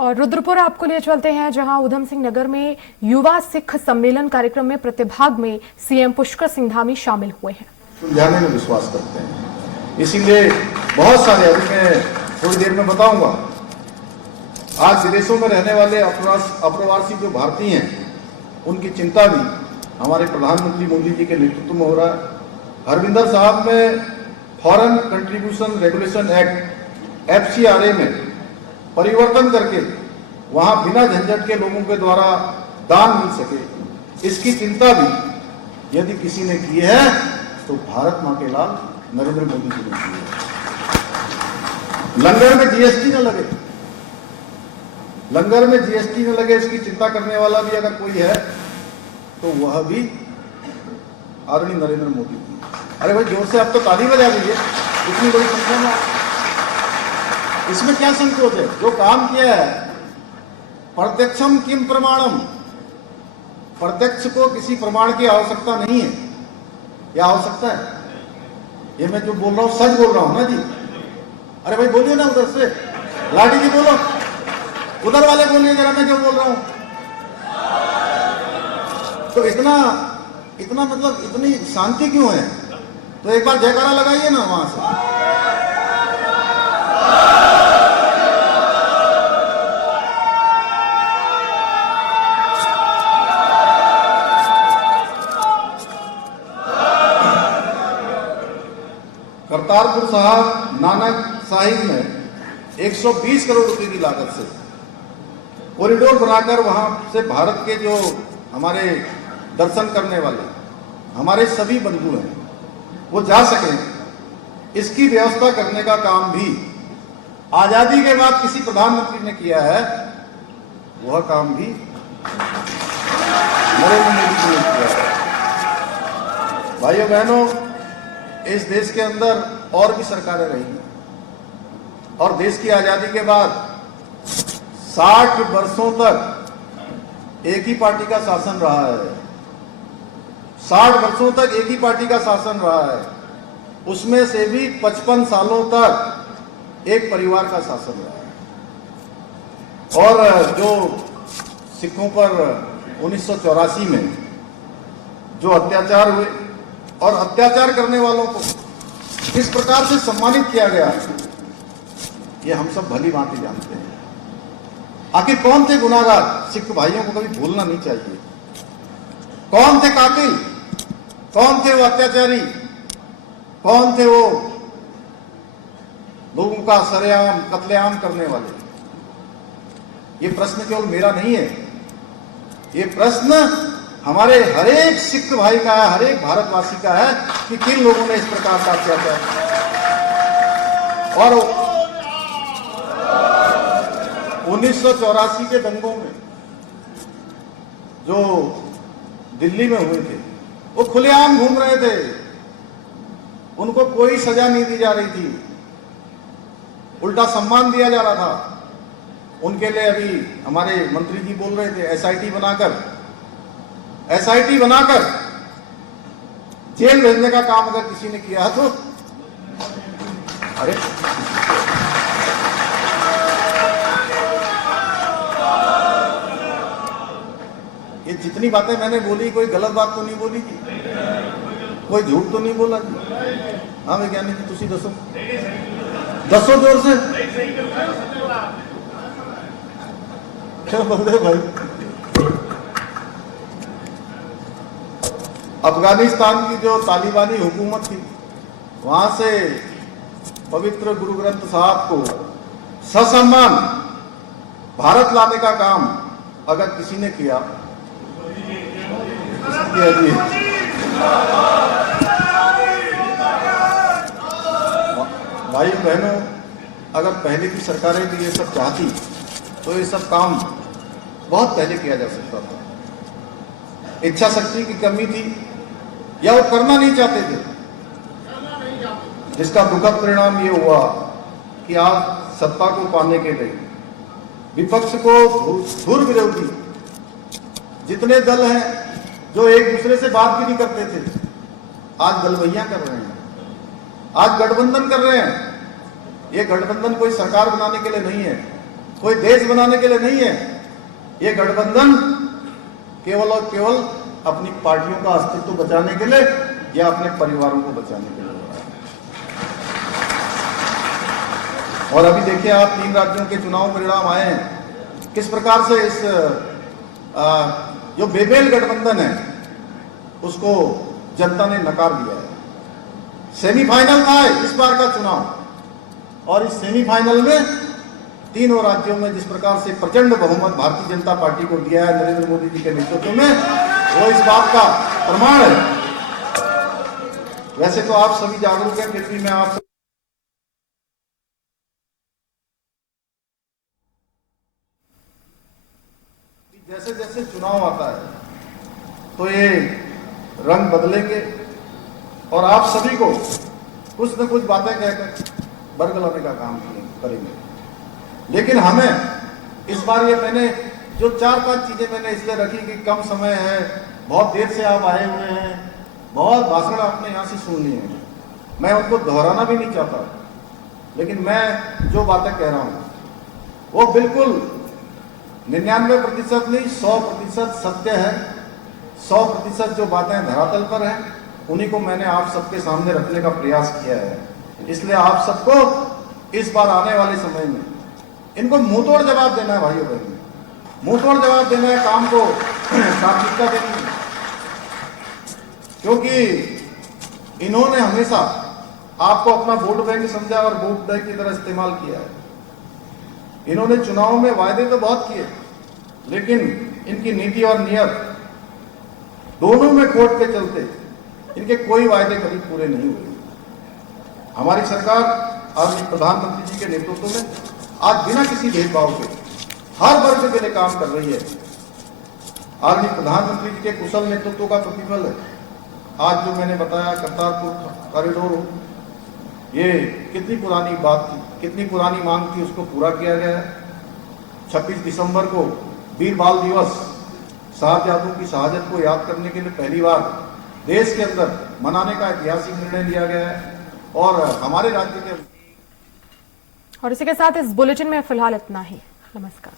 और रुद्रपुर आपको लिए चलते हैं, जहां उधम सिंह नगर में युवा सिख सम्मेलन कार्यक्रम में प्रतिभाग में सीएम पुष्कर सिंह धामी शामिल हुए हैं। सुलझाने में विश्वास करते हैं, इसीलिए बहुत सारे, अभी मैं थोड़ी देर में बताऊंगा, आज विदेशों में रहने वाले अप्रवासी जो भारतीय हैं उनकी चिंता भी हमारे प्रधानमंत्री मोदी जी के नेतृत्व में हो रहा है। हरविंदर साहब ने foreign contribution regulation act FCRA में परिवर्तन करके वहां बिना झंझट के लोगों के द्वारा दान मिल सके, इसकी चिंता भी यदि किसी ने की है तो भारत मां के लाल नरेंद्र मोदी जी ने की है। लंगर में GST न लगे, लंगर में GST न लगे, इसकी चिंता करने वाला भी अगर कोई है तो वह भी आदरणीय नरेंद्र मोदी जी। अरे भाई जोर से आप तो ताली बजा दीजिए, इतनी बड़ी संख्या में। इसमें क्या संकोच है? जो काम किया है, प्रत्यक्षम किम प्रमाणम, प्रत्यक्ष को किसी प्रमाण की आवश्यकता नहीं है। या आवश्यकता है? ये मैं जो बोल रहा हूं सच बोल रहा हूं ना जी। अरे भाई बोलिए ना उधर से, लाडी जी बोलो, उधर वाले बोलिए जरा, मैं जो बोल रहा हूं। तो इतना मतलब इतनी शांति क्यों है? तो एक बार जयकारा लगाइए ना वहां से। करतारपुर साहब नानक साहिब में 120 करोड़ रुपए की लागत से कॉरिडोर बनाकर वहां से भारत के जो हमारे दर्शन करने वाले हमारे सभी बंधु हैं वो जा सकें, इसकी व्यवस्था करने का काम भी आजादी के बाद किसी प्रधानमंत्री ने किया है। वह काम भी नरेंद्र मोदी जी ने किया है। भाइयों बहनों, इस देश के अंदर और भी सरकारें रही हैं और देश की आजादी के बाद 60 वर्षों तक एक ही पार्टी का शासन रहा है। 60 वर्षों तक एक ही पार्टी का शासन रहा है, उसमें से भी 55 सालों तक एक परिवार का शासन रहा है। और जो सिखों पर 1984 में जो अत्याचार हुए और अत्याचार करने वालों को किस प्रकार से सम्मानित किया गया, ये हम सब भली भांति जानते हैं। आखिर कौन थे गुनाहगार? सिख भाइयों को कभी भूलना नहीं चाहिए। कौन थे कातिल? कौन थे वो अत्याचारी? कौन थे वो लोगों का सरेआम कत्लेआम करने वाले? ये प्रश्न केवल मेरा नहीं है, ये प्रश्न हमारे हरेक सिख भाई का है, हरेक भारतवासी का है कि किन लोगों ने इस प्रकार का अत्याचार। और 1984 के दंगों में जो दिल्ली में हुए थे, वो खुलेआम घूम रहे थे, उनको कोई सजा नहीं दी जा रही थी, उल्टा सम्मान दिया जा रहा था। उनके लिए अभी हमारे मंत्री जी बोल रहे थे SIT बनाकर जेल भेजने का काम अगर किसी ने किया तो अरे ये जितनी बातें मैंने बोली, कोई गलत बात तो नहीं बोली जी, कोई झूठ तो नहीं बोला जी। हाँ वैज्ञानिक जी, तुसी दसो जोर से, क्या बोल रहे भाई? अफगानिस्तान की जो तालिबानी हुकूमत थी, वहां से पवित्र गुरु ग्रंथ साहब को ससम्मान भारत लाने का काम अगर किसी ने किया, भाई बहनों, अगर पहले की सरकारें भी ये सब चाहती तो ये सब काम बहुत पहले किया जा सकता था। इच्छा शक्ति की कमी थी या वो करना नहीं चाहते थे, जिसका दुखद परिणाम ये हुआ कि आज सत्ता को पाने के लिए विपक्ष को धुर विरोधी जितने दल हैं जो एक दूसरे से बात भी नहीं करते थे, आज गलबैया कर रहे हैं, आज गठबंधन कर रहे हैं। ये गठबंधन कोई सरकार बनाने के लिए नहीं है, कोई देश बनाने के लिए नहीं है। ये गठबंधन केवल और केवल अपनी पार्टियों का अस्तित्व बचाने के लिए या अपने परिवारों को बचाने के लिए हो रहा है। और अभी देखिए आप 3 राज्यों के चुनाव परिणाम आए हैं, किस प्रकार से इस जो बेमेल गठबंधन है उसको जनता ने नकार दिया है। सेमीफाइनल था इस बार का चुनाव और इस सेमीफाइनल में तीनों राज्यों में जिस प्रकार से प्रचंड बहुमत भारतीय जनता पार्टी को दिया है नरेंद्र मोदी जी के नेतृत्व में, वो इस बात का प्रमाण है। वैसे तो आप सभी जागरूक हैं, फिर भी मैं आप जैसे जैसे चुनाव आता है तो ये रंग बदलेंगे और आप सभी को कुछ न कुछ बातें कहकर बरगलाने का काम करेंगे। लेकिन हमें इस बार ये मैंने जो 4-5 चीजें मैंने इसलिए रखी कि कम समय है, बहुत देर से आप आए हुए हैं, बहुत भाषण आपने यहाँ से सुन लिए हैं, मैं उनको दोहराना भी नहीं चाहता। लेकिन मैं जो बातें कह रहा हूँ वो बिल्कुल 99% नहीं 100% सत्य है। 100% जो बातें धरातल पर हैं उन्हीं को मैंने आप सबके सामने रखने का प्रयास किया है। इसलिए आप सबको इस बार आने वाले समय में इनको मुंहतोड़ जवाब देना है भाइयों बहनों, मुंहतोड़ जवाब देना है, काम को प्राथमिकता देनी है। क्योंकि इन्होंने हमेशा आपको अपना वोट बैंक समझा और वोट बैंक की तरह इस्तेमाल किया है। इन्होंने चुनाव में वायदे तो बहुत किए, लेकिन इनकी नीति और नियत दोनों में खोट के चलते इनके कोई वायदे कभी पूरे नहीं हुए। हमारी सरकार आज प्रधानमंत्री जी के नेतृत्व में आज बिना किसी भेदभाव के हर वर्ग के लिए काम कर रही है। आज प्रधानमंत्री जी के कुशल नेतृत्व का प्रतिफल है। आज जो मैंने बताया करतारपुर कॉरिडोर, ये कितनी पुरानी बात थी, कितनी पुरानी मांग थी, उसको पूरा किया गया है। 26 दिसंबर को वीर बाल दिवस, साहबजादों की शहादत को याद करने के लिए पहली बार देश के अंदर मनाने का ऐतिहासिक निर्णय लिया गया है। और हमारे राज्य के और इसी के साथ इस बुलेटिन में फिलहाल इतना ही। नमस्कार।